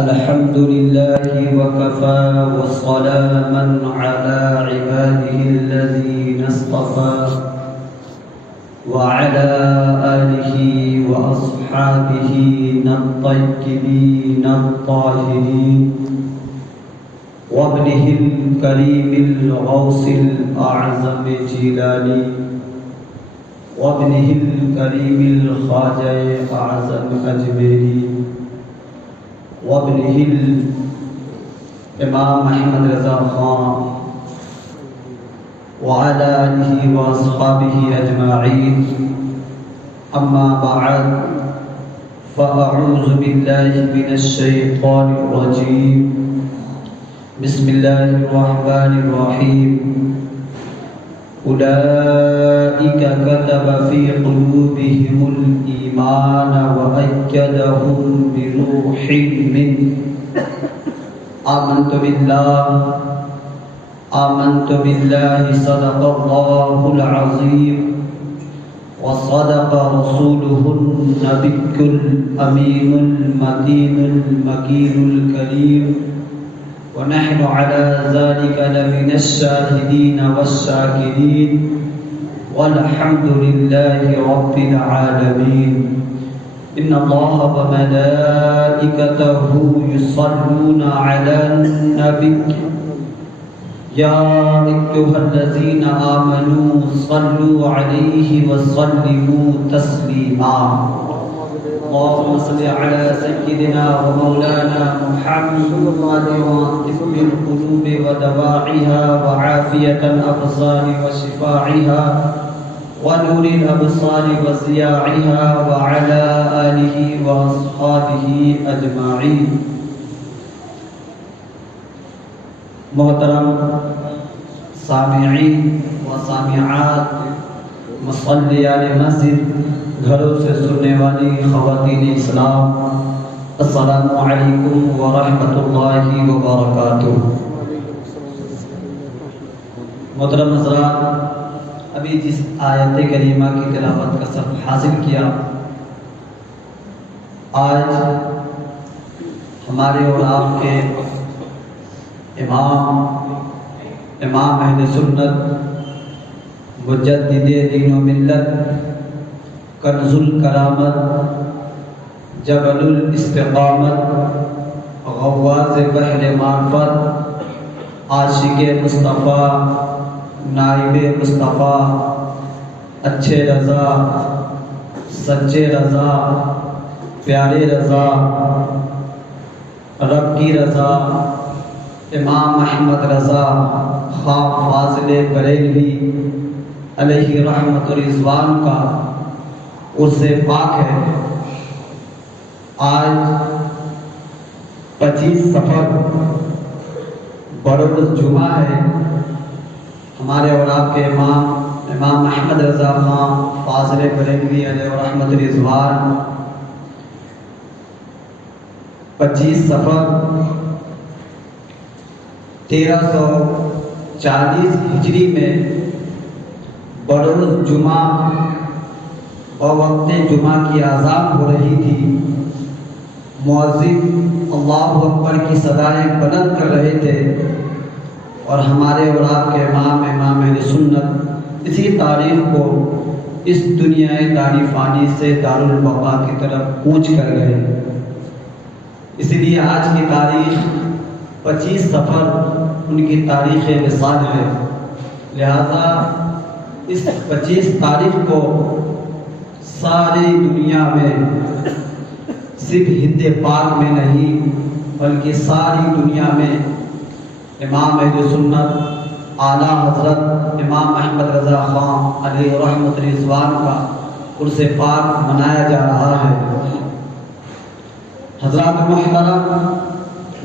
الحمد لله وكفى وسلاما على عباده الذين اصطفى وعلى آله وأصحابه الطيبين الطاهرين وابنه الكريم الغوث الأعظم جيلاني وابنه الكريم الخواجہ أعظم أجمیری وابنه الإمام أحمد رضا خان وعلى آله وأصحابه أجمعين أما بعد فأعوذ بالله من الشيطان الرجيم بسم الله الرحمن الرحيم أولئك كتب في قلوبهم الإيمان وأيدهم بروح منه آمنت بالله صدق الله العظيم وصدق رسوله النبي الأمين المتين المكين الكريم ونحن على ذلك لمن الشاهدين والشاكرين والحمد لله رب العالمين إن الله وملائكته يصلون على النبي يا أيها الذين آمنوا صلوا عليه وسلموا تسليما اللهم صل على سيدنا ومولانا محمد وطب القلوب ودواعيها وعافية الأبصار وشفاعها ونور الأبصار وضياعها وعلى آله وأصحابه أجمعين. محترم سامعین و سامعات، مصلیان مسجد، گھروں سے سننے والی خواتین اسلام، السلام علیکم ورحمۃ اللہ وبرکاتہ. محترم حضرات، ابھی جس آیت کریمہ کی تلاوت کا سبق حاصل کیا، آج ہمارے اور آپ کے امام اہل سنت، مجدد دین و ملت، کنز الکرامت، جبل الاستقامت، غواز بحر معرفت، عاشق مصطفیٰ، نائب مصطفیٰ، اچھے رضا، سچے رضا، پیارے رضا، رب کی رضا، امام احمد رضا خواہ فاضل بریلوی علیہ رحمت و رضوان کا عرس پاک ہے. آج 25 صفر بروز جمعہ ہے. ہمارے اور آپ کے امام احمد رضا خان فاضل بریلوی علیہ رحمت و رضوان 25 صفر 1340 ہجری میں بروز جمعہ وقت جمعہ کی اذان ہو رہی تھی. مؤذن اللہ اکبر کی صدائیں بلند کر رہے تھے اور ہمارے اور آپ کے امام اہل سنت اسی تاریخ کو اس دنیا داری فانی سے دارالبقا کی طرف کوچ کر گئے. اس لیے آج کی تاریخ 25 صفر ان کی تاریخ وصال ہے. لہذا اس 25 تاریخ کو ساری دنیا میں، صرف ہند پاک میں نہیں بلکہ ساری دنیا میں امام اہل سنت اعلیٰ حضرت امام احمد رضا خان علیہ رحمت رضوان کا عرس پاک منایا جا رہا ہے. حضرات محترم،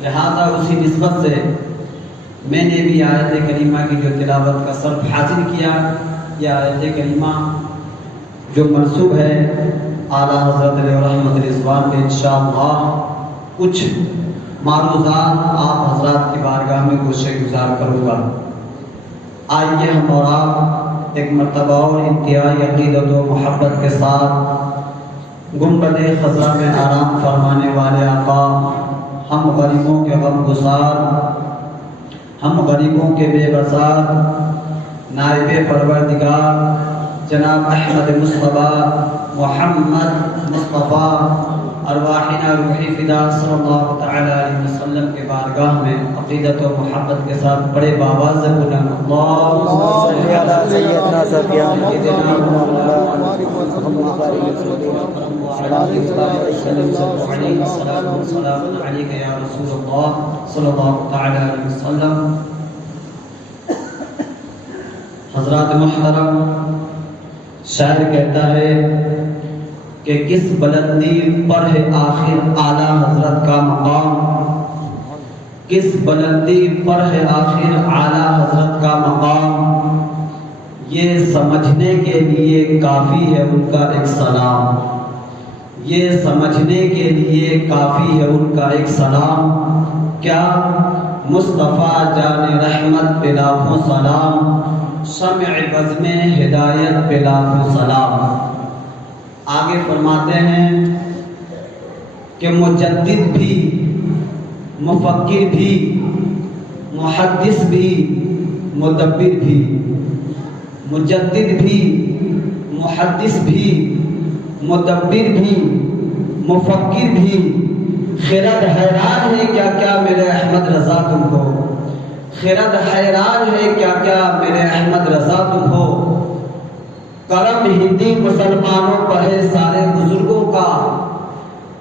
لہذا اسی نسبت سے میں نے بھی آیت کریمہ کی جو تلاوت کا سبق حاصل کیا، یہ آیت کریمہ جو منسوب ہے اعلیٰ حضرت علیہ رحمت رضوان کے انشاءاللہ کچھ معروضات آپ حضرات کی بارگاہ میں گوشہ گزار کروں گا. آئیے ہم اور آپ ایک مرتبہ اور انتہائی عقیدت و محبت کے ساتھ گنبد خضرا میں آرام فرمانے والے آقا ہم کے غمگسار، ہم غریبوں کے بے بسار نائب پروردگار جناب احمد مصطفیٰ محمد مصطفیٰ ارواحنا روحی فدا صلی اللہ تعالی علیہ وسلم کے بارگاہ میں عقیدت و محبت کے ساتھ بڑے باواز بلند اللہم صلی علی سیدنا سفیان سیدنا محمد علیہ السلام علیک یا رسول اللہ صلی اللہ تعالی علیہ وسلم۔ حضرات محترم، شاعر کہتا ہے کہ کس بلندی پر ہے آخر اعلیٰ حضرت کا مقام، کس بلندی پر ہے آخر اعلیٰ حضرت کا مقام، یہ سمجھنے کے لیے کافی ہے ان کا ایک سلام، یہ سمجھنے کے لیے کافی ہے ان کا ایک سلام، کیا مصطفیٰ جان رحمت پہ لاکھوں سلام، شمع بزم ہدایت پہ لاکھوں سلام۔ آگے فرماتے ہیں کہ مجدد بھی، مفکر بھی، محدث بھی، مدبر بھی، مجدد بھی، محدث بھی، مدبر بھی، مفکر بھی، خرد حیران ہے کیا کیا میرے احمد رضا تم ہو، خرد حیران ہے کیا کیا میرے احمد رضا تم ہو، کرم ہندی مسلمانوں پر ہے سارے بزرگوں کا،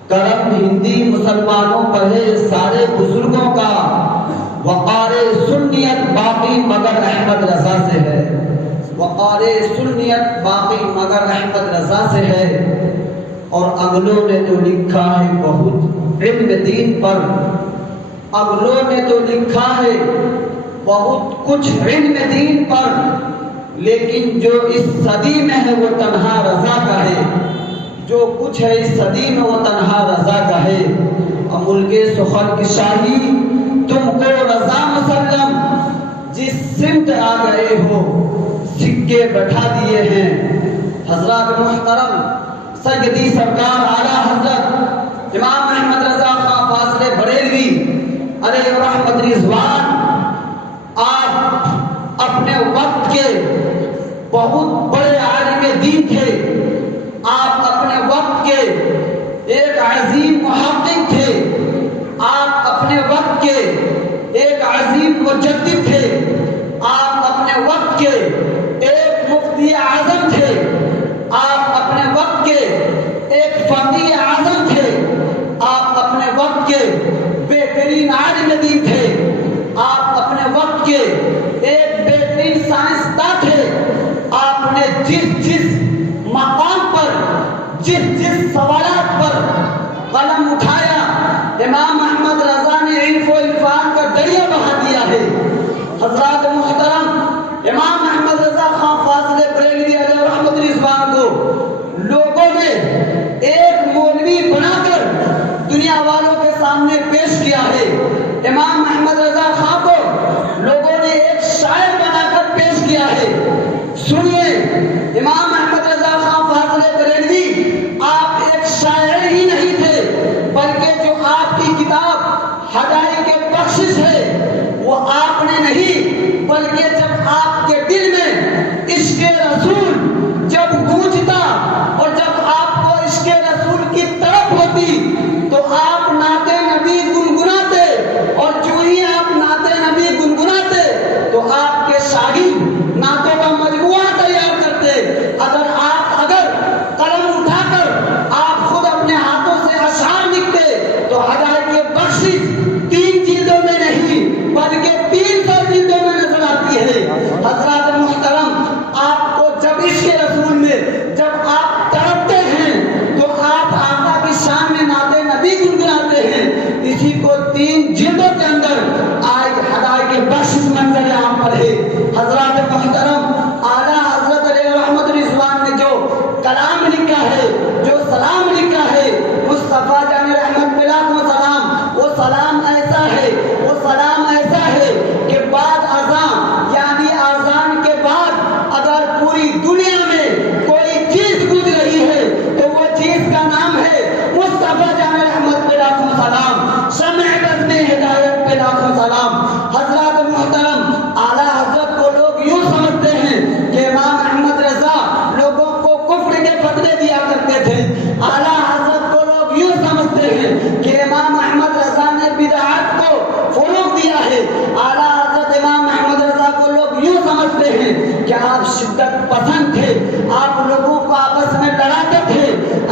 کرم ہندی مسلمانوں پر ہے سارے بزرگوں کا، وقار سنیت باقی مگر احمد رضا سے ہے، وقار سنیت باقی مگر احمد رضا سے ہے، اور اگلوں نے تو لکھا ہے بہت علم دین پر، اگلوں نے تو لکھا ہے بہت کچھ علم دین پر، لیکن جو اس صدی میں ہے وہ تنہا رضا کا ہے، جو کچھ ہے اس صدی میں وہ تنہا رضا کا ہے، ملک سخن کی شاہی تم کو رضا مسلم، جس سمت آ گئے ہو سکے بٹھا دیے ہیں۔ حضرات محترم، سیدی سرکار اعلیٰ حضرت امام احمد رضا خان فاضل بریلوی علیہ رحمت رضوان، آپ اپنے وقت کے بہت بڑے عالم دین تھے، آپ اپنے وقت کے ایک عظیم محقق تھے، آپ اپنے وقت کے ایک عظیم مجدد تھے، آپ اپنے وقت کے ایک مفتی اعظم تھے، آپ اپنے وقت کے ایک فقیہ اعظم تھے، آپ اپنے وقت کے بہترین عالم دین تھے، آپ اپنے وقت کے ایک بہترین سائنسداں تھے، آپ نے جس جس مقام پر، جس جس سوالات پر قلم اٹھایا، امام احمد رضا نے علم و عرفان کا دریا بہا دیا ہے۔ حضرات محترم، امام احمد رضا خان فاضل بریلوی علیہ رحمت رضوان کو لوگوں نے ایک مولوی بنا کر دنیا والوں کے سامنے پیش کیا ہے، امام احمد رضا خان کو لوگوں نے ایک شاعر بنا کر پیش کیا ہے۔ سنیے، امام احمد رضا خان فاضل بریلوی آپ ایک شاعر ہی نہیں تھے، بلکہ جو آپ کی کتاب ہدایت بخشش ہے وہ آپ نے نہیں، بلکہ جب آپ کے دل میں عشق رسول جب گونجتا اور جب آپ کو عشق رسول کی طرف ہوتی تو آپ نعت نبی گنگناتے، اور جو ہی آپ نعت نبی گنگناتے تو آپ کے شاگرد نعتوں کا مجموعہ تیار کرتے۔ اگر قلم اٹھا کر آپ خود اپنے ہاتھوں سے اشعار لکھتے تو ہدایت کی بخشش 3 جلدوں میں نہیں بلکہ 300 جلدوں میں نظر آتی ہے۔ حضرات محترم، آپ کو جب عشق رسول میں جب آپ تڑپتے ہیں تو آپ آقا کی شان میں نعت نبی گنگناتے ہیں، اسی کو 3 جلدوں کے اندر آج ہدایت کی بخشش منظر عام پر ہے۔ حضرات محترم، اعلیٰ حضرت علیہ رحمت رضوان نے جو کلام لکھا ہے، جو سلام لکھا ہے، مصطفیٰ جان رحمت بلاک و سلام، وہ سلام ایسا ہے، وہ سلام ایسا ہے کہ بعد اذان یعنی اذان کے بعد اگر پوری دنیا میں کوئی چیز گزر رہی ہے تو وہ چیز کا نام ہے مصطفیٰ جان رحمت بلاک و سلام، شمع بزم ہدایت سمجھتے ہیں کہ امام احمد رضا نے بدعات کو فروغ دیا ہے، اعلیٰ حضرت امام احمد رضا کو لوگ یوں سمجھتے ہیں کہ آپ شدت پسند تھے، آپ لوگوں کو آپس میں لڑاتے تھے۔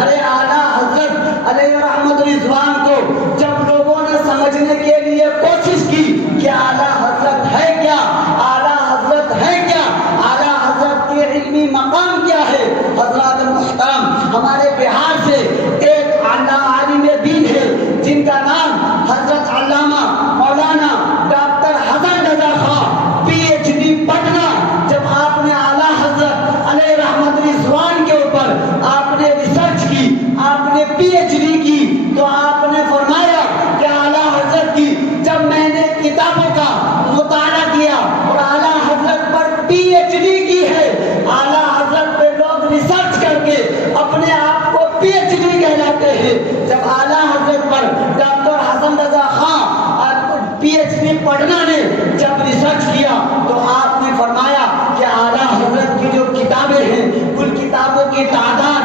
ارے اعلیٰ حضرت علیہ رحمت رضوان کو جب لوگوں نے سمجھنے کے لیے کوشش کی کہ اعلیٰ حضرت ہے کیا، اعلیٰ حضرت ہے کیا، اعلیٰ حضرت کے علمی مقام کیا ہے، حضرات محترم ہمارے بہار سے ایک عالم دین ہے جن کا نام حضرت علامہ مولانا ڈاکٹر حسن رضا خان PhD پٹنہ، جب آپ نے اعلیٰ حضرت علیہ رحمت رضوان کے اوپر آپ نے ریسرچ کی، آپ نے PhD کی، تو آپ نے فرمایا کہ اعلیٰ حضرت کی جب میں نے کتابوں کا مطالعہ کیا اور اعلیٰ حضرت پر PhD کی ہے، اعلیٰ حضرت پہ لوگ ریسرچ کر کے اپنے آپ کو PhD کہلاتے ہیں، جب اعلیٰ حضرت پر ڈاکٹر حسن رضا خان PhD پڑھنا نے جب ریسرچ کیا تو آپ نے فرمایا کہ اعلیٰ حضرت کی جو کتابیں ہیں ان کتابوں کی تعداد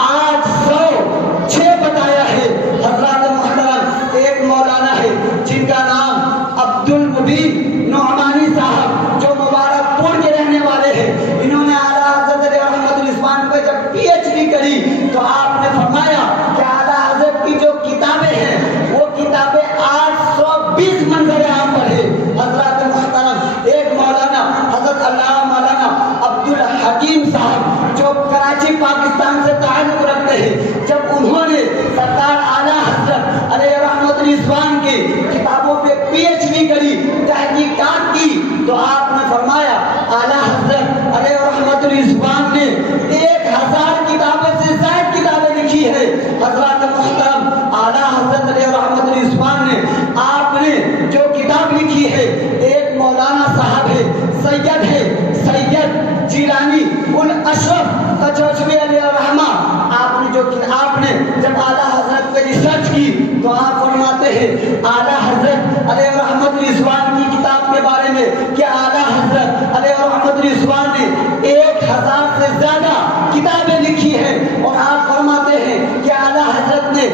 806 بتایا ہے۔ حضرات محترم ایک مولانا ہے جن کا نام عبد المبین نعمانی صاحب جو مبارک پور کے رہنے والے ہیں، انہوں نے اعلیٰ حضرت علیہ رحمت رضوان پہ جب PhD کری تو آپ نے فرمایا کہ اعلیٰ حضرت کی جو کتابیں ہیں وہ کتابیں 820 منظر عام پر ہے۔ حضرات محترم ایک مولانا حضرت علامہ مولانا عبد الحکیم صاحب جو کراچی پاکستان سے تعلق رکھتے ہیں، جب انہوں نے سرکار اعلیٰ حضرت علیہ رحمت رضوان کی کتابوں پہ PhD کری، تحقیقات کی، تو آپ نے فرمایا اعلیٰ حضرت علیہ رحمت رضوان نے 1000 کتابوں سے زائد کتابیں لکھی ہے۔ حضرات محترم اعلیٰ حضرت علیہ رحمت رضوان نے آپ نے جو کتاب لکھی ہے، ایک مولانا صاحب ہے سید جیلانی الاشرف کچوچوی علیہ رحمہ، آپ نے جب اعلیٰ حضرت پہ ریسرچ کی تو آپ فرماتے ہیں اعلیٰ حضرت علیہ رحمت رضوان کی کتاب کے بارے میں کہ اعلیٰ حضرت علیہ رحمت رضوان نے 1000 سے زیادہ کتابیں لکھی ہیں، اور آپ فرماتے ہیں کہ اعلیٰ حضرت نے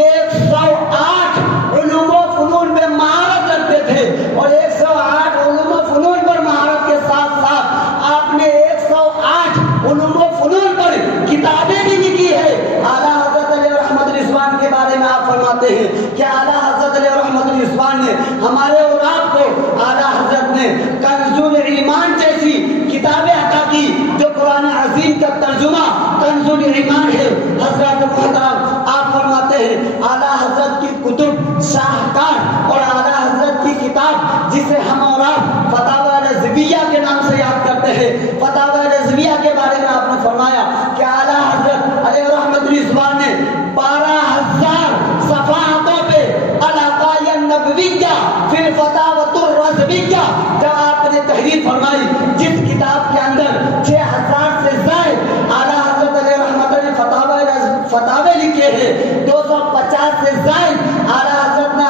108 علوم و فنون میں مہارت رکھتے تھے، اور 108 علوم و فنون پر مہارت کے ساتھ ساتھ آپ نے 108 علوم و فنون پر کتابیں بھی لکھی ہے۔ اعلیٰ حضرت علیہ رحمت رضوان کے بارے میں آپ فرماتے ہیں کہ اعلیٰ حضرت علیہ رحمت رضوان نے ہمارے اور آپ کو اعلیٰ حضرت نے کنز الایمان جیسی کتابیں عطا کی جو قرآن عظیم کا ترجمہ کنز الایمان ہے۔ حضرات محترم آپ فرماتے ہیں اعلیٰ حضرت کی کتب شاہکار، اور اعلیٰ حضرت کی کتاب جسے ہم اور آپ فتاوی رضویہ کے نام سے یاد کرتے ہیں، فتاوی رضویہ کے بارے میں آپ نے فرمایا کہ اعلیٰ حضرت علیہ رحمت رضوان نے 12000 صفحاتوں پہ العقائد النبویہ فی الفتاوی الرضویہ جب آپ نے تحریر فرمائی، جس کتاب کے اندر 6000 سے زائد اعلیٰ حضرت علیہ رحمت نے فتاوی لکھے ہیں، 250 سے زائد اعلیٰ حضرت نے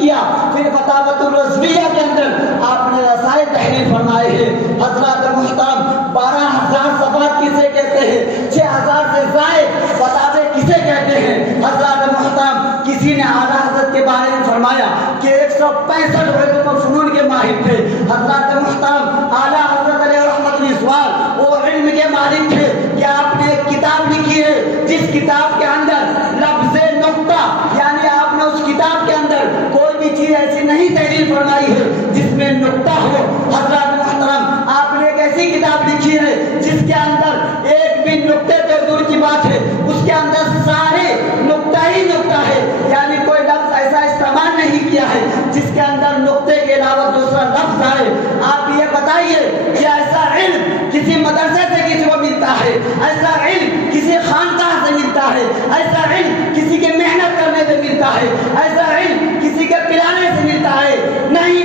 کیا، پھر فتاوی الرضویہ کے اندر آپ نے رسائل تحریر فرمائے ہیں۔ حضرات محترم 12000 صفحات کسے کہتے ہیں، 6000 سے زائد فتاوی کسے کہتے ہیں؟ حضرات محترم کسی نے اعلیٰ حضرت کے بارے میں فرمایا کہ 165 علوم و فنون کے ماہر تھے۔ حضرات محترم اعلیٰ حضرت علیہ رحمت رضوان وہ علم کے مالک تھے کہ آپ نے ایک کتاب لکھی ہے جس کتاب کے اندر لفظ نقطہ، یعنی آپ نے اس کتاب کے اندر کوئی بھی چیز ایسی نہیں تحریر فرمائی ہے جس میں نقطہ ہو۔ حضرات محترم آپ نے ایک ایسی کتاب لکھی ہے جس کے اندر ایک بھی نقطے تو دور کی بات ہے، اس کے اندر سارے نقطہ ہی نقطہ ہے، یعنی کوئی لفظ ایسا استعمال نہیں کیا ہے جس کے اندر نقطے کے علاوہ دوسرا لفظ آئے۔ آپ یہ بتائیے کہ ایسا علم کسی مدرسے سے کسی کو ملتا ہے، ایسا علم کسی خانقاہ سے ملتا ہے، ایسا علم کسی کے محنت کرنے سے ملتا ہے، ایسا علم کسی کے پلانے سے ملتا ہے؟ نہیں،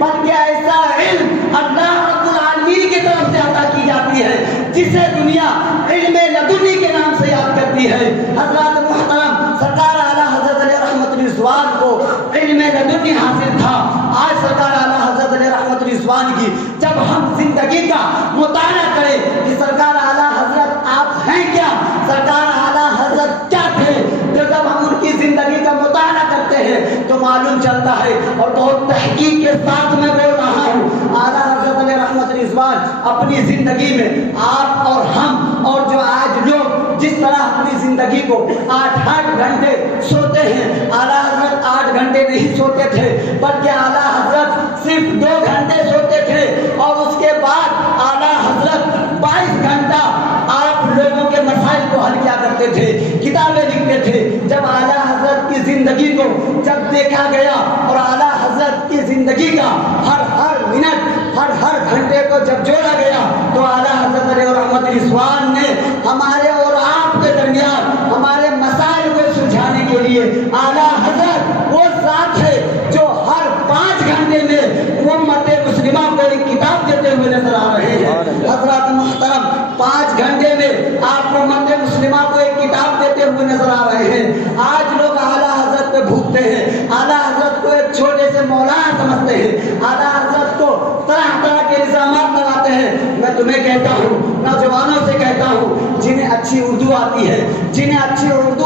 بلکہ ایسا علم اللہ رب العالمین کی طرف سے عطا کی جاتی ہے جسے دنیا علم لدنی کے نام سے یاد کرتی ہے۔ حضرات محترم سرکار اعلیٰ حضرت علیہ رحمت رضوان کو علم لدنی حاصل تھا۔ آج سرکار اعلیٰ حضرت علیہ رحمت رضوان کی جب ہم زندگی کا مطالعہ کریں کہ سرکار اعلیٰ حضرت آپ ہیں کیا، سرکار اعلیٰ حضرت کیا تھے، جب ہم ان زندگی کا مطالعہ کرتے ہیں تو معلوم چلتا ہے، اور بہت تحقیق کے ساتھ میں بول رہا ہوں، اعلیٰ حضرت علیہ رحمت رضوان اپنی زندگی میں آپ اور ہم اور جو آج لوگ جس طرح اپنی زندگی کو 8 گھنٹے سوتے ہیں، اعلیٰ حضرت 8 گھنٹے نہیں سوتے تھے، بلکہ اعلیٰ حضرت صرف 2 گھنٹے سوتے تھے، اور اس کے بعد اعلیٰ حضرت 22 گھنٹہ آپ لوگوں کے مسائل کو حل کیا کرتے تھے، کتابیں لکھتے تھے۔ جب اعلیٰ حضرت کی زندگی کو جب دیکھا گیا اور اعلیٰ حضرت کی زندگی کا ہر منٹ ہر گھنٹے کو جب جوڑا گیا تو اعلیٰ حضرت علیہ رحمت رضوان نے ہمارے اور آپ کے درمیان ہمارے مسائل کو سلجھانے کے لیے، اعلیٰ حضرت وہ ذات ہے جو ہر 5 گھنٹے میں امت مسلمہ کو ایک کتاب دیتے ہوئے نظر آ رہے ہیں۔ حضرات محترم، 5 گھنٹے میں آپ امت مسلمہ کو ایک کتاب دیتے ہوئے نظر آ رہے ہیں۔ آج لوگ اعلیٰ حضرت پہ بھوکتے ہیں، اعلیٰ حضرت کو ایک چھوٹے سے مولانا سمجھتے ہیں، اعلیٰ حضرت کو طرح کے الزامات لگاتے ہیں۔ میں تمہیں کہتا ہوں، نوجوانوں سے کہتا ہوں، جنہیں اچھی اردو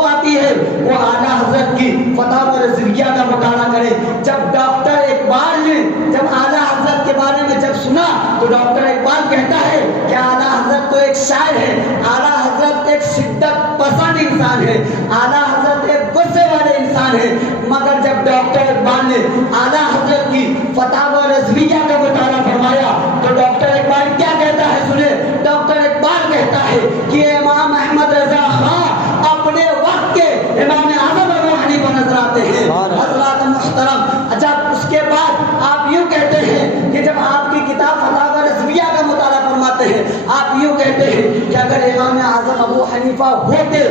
آتی ہے وہ اعلیٰ حضرت کی فتاوی رضویہ کا مطالعہ کرے۔ جب ڈاکٹر اقبال نے جب اعلیٰ حضرت کے بارے میں جب سنا تو ڈاکٹر اقبال کہتا ہے کہ اعلیٰ حضرت تو ایک شاعر ہے، اعلیٰ حضرت ایک شدت پسند انسان ہے، اعلیٰ حضرت ایک غصے والے انسان ہے۔ مگر جب ڈاکٹر اقبال نے اعلیٰ حضرت کی فتاوی رضویہ کا مطالعہ فرمایا تو ڈاکٹر اقبال کیا کہتا ہے سنے؟ ڈاکٹر اقبال کہتا ہے کہ امام احمد رضا خان اپنے وقت کے امام اعظم ابو حنیفہ نظر آتے ہیں۔ حضرات محترم، جب اس کے بعد آپ یوں کہتے ہیں کہ جب آپ کی کتاب فتاوی رضویہ کا مطالعہ فرماتے ہیں، آپ یوں کہتے ہیں کہ اگر امام اعظم ابو حنیفہ ہوتے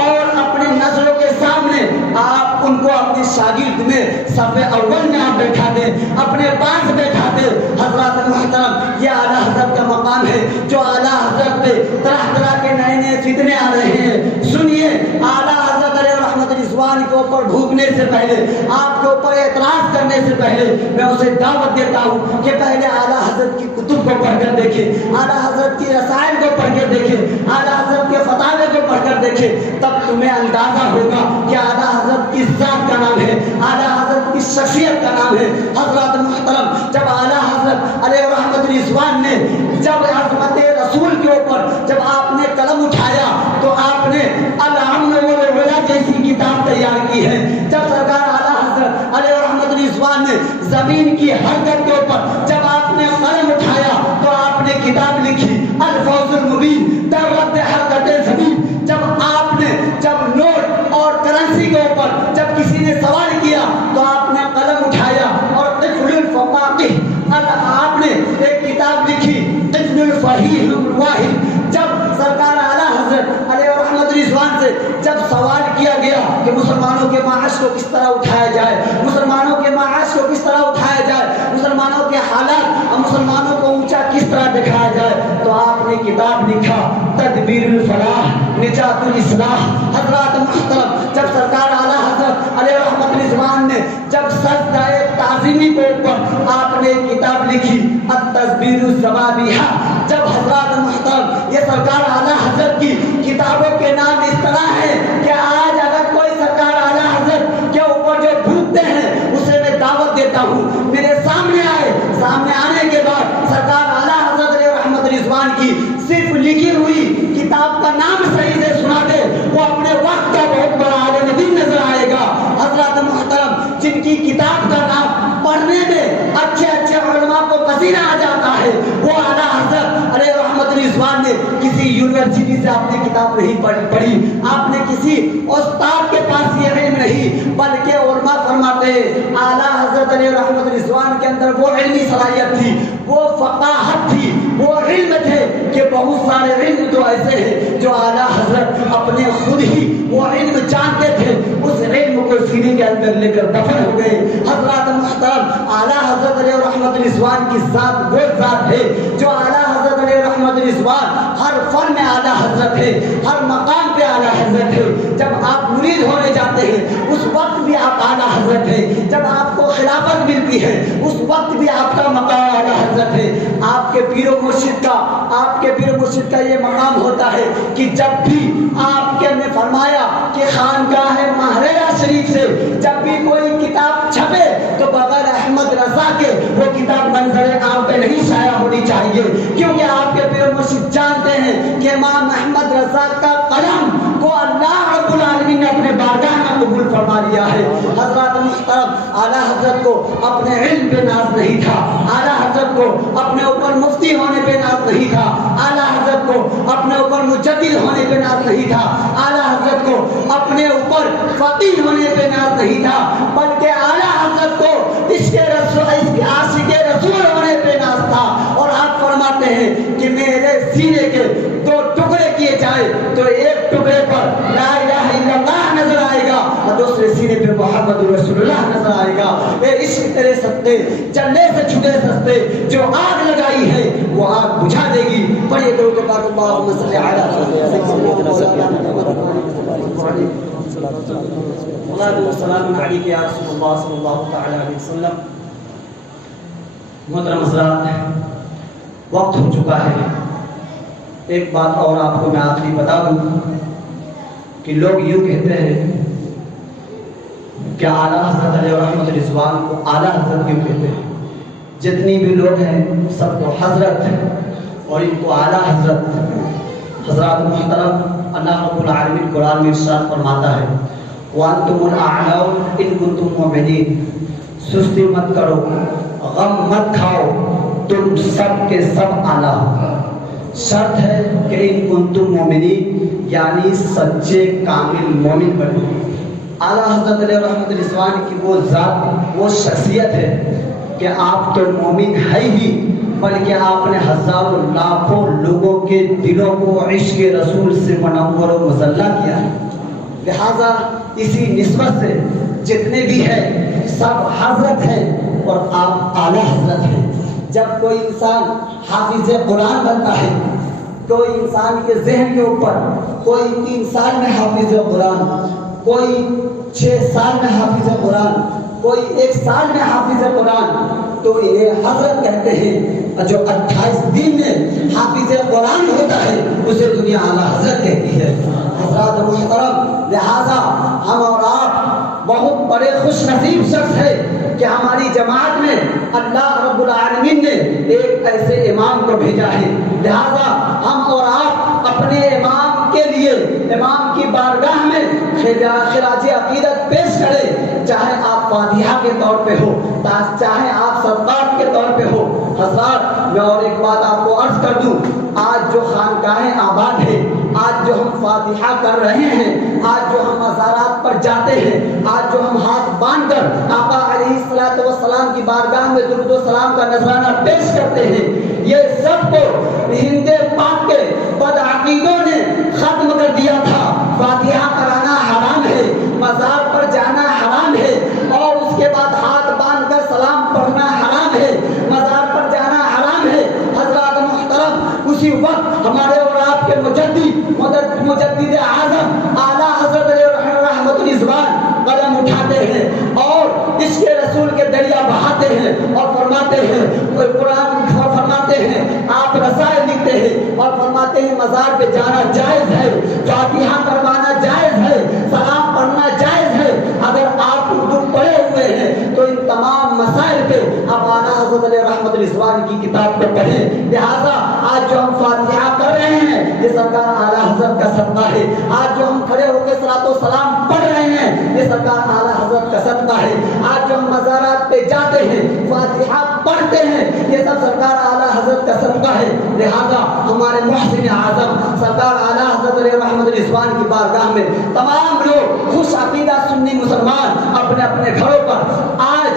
اور اپنی نظروں کے سامنے آپ ان کو اپنے شاگرد میں صف اول میں آپ بیٹھا دیں، اپنے پاس بیٹھا دیں۔ حضرات محترم، یہ اعلیٰ حضرت کا مقام ہے جو اعلیٰ حضرت پہ طرح کے نئے فتنے آ رہے ہیں۔ سنیے، اعلیٰ حضرت علیہ رحمت رضوان کے اوپر بھوکنے سے پہلے، آپ کے اوپر اعتراض کرنے سے پہلے میں اسے دعوت دیتا ہوں کہ پہلے اعلیٰ حضرت کی کتب کو پڑھ کر دیکھیں، اعلیٰ حضرت کی رسائل کو پڑھ کر دیکھیں، اعلیٰ حضرت کے فتاوے کو پڑھ کر دیکھیں، تب تمہیں اندازہ ہوگا کہ اعلیٰ حضرت کی ذات کا نام ہے، اعلیٰ حضرت کی شخصیت کا نام ہے۔ حضرات محترم، جب اعلیٰ حضرت علیہ رحمت رضوان نے جب عظمت رسول کے اوپر جب آپ نے قلم اٹھایا تو آپ نے العم والولا جیسی کتاب تیار کی ہے۔ جب سرکار اعلیٰ حضرت علیہ رحمت رضوان نے زمین کی حرکت کے اوپر جب آپ نے قلم اٹھایا تو آپ نے کتاب لکھی الفوز المبین در رد حرکت زمین۔ جب آپ نے جب نوٹ اور کرنسی کے اوپر جب کسی نے سوال کیا تو آپ نے قلم اٹھایا اور طفل الفقاقہ آپ نے ایک کتاب لکھی طفل الفقیہ الواحد۔ جب سرکار اعلیٰ حضرت علیہ رحمت رضوان سے جب سوال کیا گیا کہ مسلمانوں کے معاش کو کس طرح اٹھایا جائے، مسلمانوں کے معاش کو کس طرح اٹھایا جائے، مسلمانوں کے حالات اور مسلمانوں کو اونچا کس طرح دکھایا جائے، تو آپ نے کتاب لکھا تدبیر الفلاح نجات الاصلاح۔ حضرات محترم، جب سرکار اعلیٰ حضرت علیہ رحمت رضوان نے جب سجدہ تعظیمی کے اوپر آپ نے کتاب لکھی التدبیر الزبابیہ۔ جب حضرات محترم، یہ سرکار اعلیٰ حضرت کی کتابوں کے نام اس طرح ہیں کہ آج اگر کوئی سرکار اعلیٰ حضرت کے اوپر جو بھوکتے ہیں اسے میں دعوت دیتا ہوں، میرے سامنے آئے، سامنے آنے کے بعد سرکار اعلیٰ حضرت علیہ رحمت رضوان کی صرف لکھی ہوئی کتاب کا نام صحیح سے سنا دے، وہ اپنے وقت کا بہت بڑا عالم دین نظر آئے گا۔ حضرات محترم، جن کی کتاب کا نام پڑھنے میں اچھے علماء کو پسینہ آ جاتا ہے، وہ اعلیٰ حضرت علیہ رحمت رضوان نے کسی یونیورسٹی سے آپ نے کتاب نہیں پڑھی، آپ نے کسی استاد کے پاس یہ علم نہیں، بلکہ علماء فرماتے ہیں اعلیٰ حضرت علیہ رحمت رضوان کے اندر وہ علمی صلاحیت تھی، وہ فقاہت تھی، وہ علم تھے کہ بہت سارے علم تو ایسے ہیں جو اعلیٰ حضرت اپنے خود ہی وہ علم جانتے تھے، اس علم کو سینے کے اندر لے کر دفن ہو گئے۔ حضرات محترم، اعلیٰ حضرت علیہ رحمت رضوان کی ذات وہ ذات ہے جو اعلیٰ حضرت علیہ رحمت رضوان ہر فن میں اعلیٰ حضرت ہے، ہر مقام پہ اعلیٰ حضرت ہے۔ جب آپ مرید ہونے جاتے ہیں اس وقت بھی آپ اعلیٰ حضرت ہیں، جب آپ کو خلافت ملتی ہے اس وقت بھی آپ کا مقام اعلیٰ حضرت ہے۔ آپ کے پیر و مرشد کا یہ مقام ہوتا ہے کہ جب بھی آپ کے نے فرمایا کہ خانقاہ مہرہ شریف شریف سے جب بھی کوئی کتاب چھپے تو بغیر احمد رضا کے وہ کتاب منظر عام پہ نہیں شائع ہونی چاہیے، کیونکہ آپ کے پیر مرشد جانتے ہیں کہ امام احمد رضا کا قلم کو اللہ رب العالمین نے اپنے بارگاہ میں قبول فرما لیا ہے۔ حضرات محترم، اعلیٰ حضرت کو اپنے علم پہ ناز نہیں تھا، اعلیٰ حضرت کو اپنے اوپر مفتی ہونے پہ ناز نہیں تھا، اعلیٰ حضرت کو اپنے اوپر مجدد ہونے پہ ناز نہیں تھا، اعلیٰ حضرت کو اپنے اوپر فقیہ ہونے پہ ناز نہیں تھا، بلکہ اعلیٰ حضرت کو اس کے عاشق رسول ہونے پہ ناز تھا۔ اور آپ فرماتے ہیں کہ میرے سینے کے دو ٹکڑے کیے جائے تو ایک ٹکڑے پر لا الہ الا اللہ نظر آئے گا اور دوسرے سینے پہ محمد رسول اللہ نظر آئے گا۔ اے عشق تیرے سستے چلنے سے چھٹے سستے، جو آگ لگائی ہے وہ آگ بجھا دے گی۔ پڑھیے درود پاک اللہم صلی علی السلام علیکم یا رسول اللہ صلی اللہ تعالی علیہ وسلم۔ محترم حضرات، وقت ہو چکا ہے۔ ایک بات اور آپ کو میں آخری بتا دوں کہ لوگ یوں کہتے ہیں کہ اعلیٰ حضرت علیہ رحمت رضوان کو اعلیٰ حضرت کیوں کہتے ہیں؟ جتنی بھی لوگ ہیں سب کو حضرت اور ان کو اعلیٰ حضرت۔ حضرات محترم، اللہ رب العالمین قرآن میں ارشاد فرماتا ہے وَأَنْتُمُ الْأَعْلَوْنَ إِن كُنتُم مُّؤْمِنِينَ، سستی مت کرو، غم مت کھاؤ، تم سب کے سب اعلیٰ ہو۔ شرط ہے کہ ان کنتم مومنین، یعنی سچے کامل مومن بنو۔ اعلیٰ حضرت علیہ رحمت رضوان کی وہ ذات، وہ شخصیت ہے کہ آپ تو مومن ہے ہی، بلکہ آپ نے ہزاروں لاکھوں لوگوں کے دلوں کو عشق رسول سے منور و مزلہ کیا ہے۔ لہذا اسی نسبت سے جتنے بھی ہیں سب حضرت ہیں اور آپ اعلیٰ حضرت ہیں۔ جب کوئی انسان حافظ قرآن بنتا ہے، کوئی انسان کے ذہن کے اوپر کوئی 3 سال میں حافظ قرآن، کوئی 6 سال میں حافظ قرآن، کوئی 1 سال میں حافظ قرآن، تو یہ حضرت کہتے ہیں۔ جو 28 دن میں حافظ قرآن ہوتا ہے اسے دنیا اعلیٰ حضرت کہتی ہے۔ حضرات محترم، لہذا ہم اور آپ بہت بڑے خوش نصیب شخص ہے کہ ہماری جماعت میں اللہ رب العالمین نے ایک ایسے امام کو بھیجا ہے۔ لہذا ہم اور آپ اپنے امام کے لیے امام کی بارگاہ میں خراج عقیدت پیش کریں، چاہے آپ فاتحہ کے طور پہ ہو، چاہے آپ صدقات کے طور پہ ہو۔ حضرات، میں اور ایک بات آپ کو عرض کر دوں، آج جو خانقاہیں آباد ہے، آج جو ہم فاتحہ کر رہے ہیں، آج جو ہم مزارات پر جاتے ہیں، آج جو ہم ہاتھ باندھ کر آقا علیہ السلام کی بارگاہ میں درود و سلام کا نذرانہ پیش کرتے ہیں، یہ سب کو ہند پاک کے بدعقیدوں نے ختم کر دیا تھا۔ فاتحہ کرانا حرام ہے، مزار پر جانا حرام ہے، اور اس کے بعد ہاتھ باندھ کر سلام پڑھنا حرام ہے، مزار پر جانا حرام ہے۔ حضرات محترم، اسی وقت ہمارے اور آپ کے مجدد اعظم اعلیٰ حضرت علیہ رحمت رضوان قلم اٹھاتے ہیں اور اس کے رسول کے دریا بہاتے ہیں اور فرماتے ہیں، قرآن فرماتے ہیں، آپ رسائل لکھتے ہیں اور فرماتے ہیں مزار پہ جانا جائز ہے، فاتحہ کروانا جائز ہے، سلام پڑھنا جائز ہے۔ اگر آپ اردو پڑھے ہوئے ہیں تو ان تمام مسائل پہ آپ اعلیٰ حضرت علیہ رحمت رضوان کی کتاب کو پڑھیں۔ لہٰذا آج جو ہم فاتحہ کر رہے ہیں یہ سرکار اعلیٰ حضرت کا صدقہ ہے، آج جو ہم کھڑے ہو کے صلاۃ و سلام پڑھ رہے ہیں یہ سرکار اعلیٰ حضرت کا صدقہ ہے، آج جو ہم مزارات پہ جاتے ہیں فاتحہ پڑھتے ہیں یہ سب سرکار اعلیٰ حضرت کا صدقہ ہے۔ لہذا ہمارے محسن اعظم سرکار اعلیٰ حضرت علیہ رحمت رضوان کی بارگاہ میں تمام لوگ خوش عقیدہ سنی مسلمان اپنے اپنے گھروں پر آج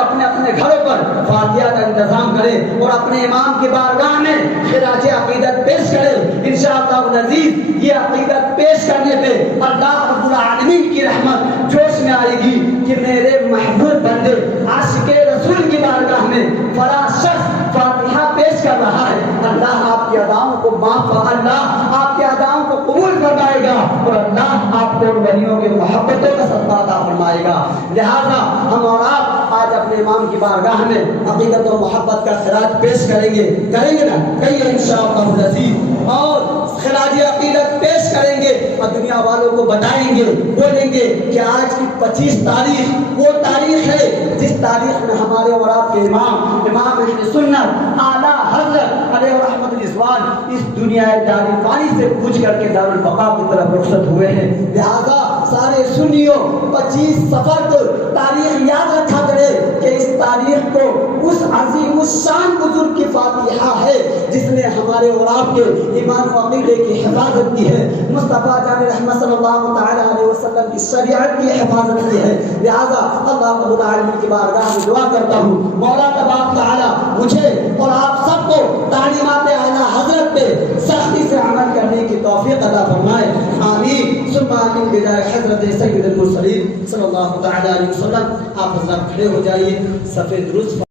اپنے اپنے گھروں پر فاتحہ کا انتظام کریں اور اپنے امام کی بارگاہ میں خراج عقیدت پیش کریں۔ انشاءاللہ العزیز یہ عقیدت پیش کرنے پہ اللہ رب العالمین کی رحمت جوش میں آئے گی کہ میرے محبوب بندے عاشق رسول کی بارگاہ میں فلاں شخص فاتحہ پیش کر رہا ہے، اللہ آپ کی اداؤں کو معاف، اللہ آپ کی اداؤں کو قبول فرمائے گا اور اللہ آپ کو ولیوں کے محبتوں کا صدقہ عطا فرمائے گا۔ لہذا ہم اور آپ آج اپنے امام کی بارگاہ میں عقیدت و محبت کا خراج پیش کریں گے نا؟ کہیے انشاءاللہ العزیز، اور خراج عقیدت پیش کریں گے اور دنیا والوں کو بتائیں گے، بولیں گے کہ آج کی 25 تاریخ وہ تاریخ ہے جس تاریخ میں ہمارے اور آپ کے امام اہل سنت اعلیٰ حضرت علیہ رحمت الرضوان اس دنیا دار فانی سے کوچ کر کے دارالبقاء کی طرف رخصت ہوئے ہیں۔ لہذا سارے سنیوں 25 صفر کو تاریخ یاد رکھا کرے کہ اس تاریخ کو اس عظیم الشان بزرگ کی فاتحہ ہے جس نے ہمارے اور آپ کے ایمان و عقیدے کی حفاظت کی ہے، مصطفیٰ جان رحمت صلی اللہ تعالی علیہ وسلم کی شریعت کی حفاظت کی ہے۔ لہذا اللہ رب العالمین کی بارگاہ میں دعا کرتا ہوں مولا تبارک تعالی مجھے اور آپ سب کو تعلیمات اعلیٰ حضرت پہ سختی سے عمل کرنے کی توفیق عطا فرمائے، آمین ثم آمین بجائے حضرت سید المرسلین صلی اللہ تعالی علیہ وسلم۔ آپ حضرات کھڑے ہو جائیے، صف درست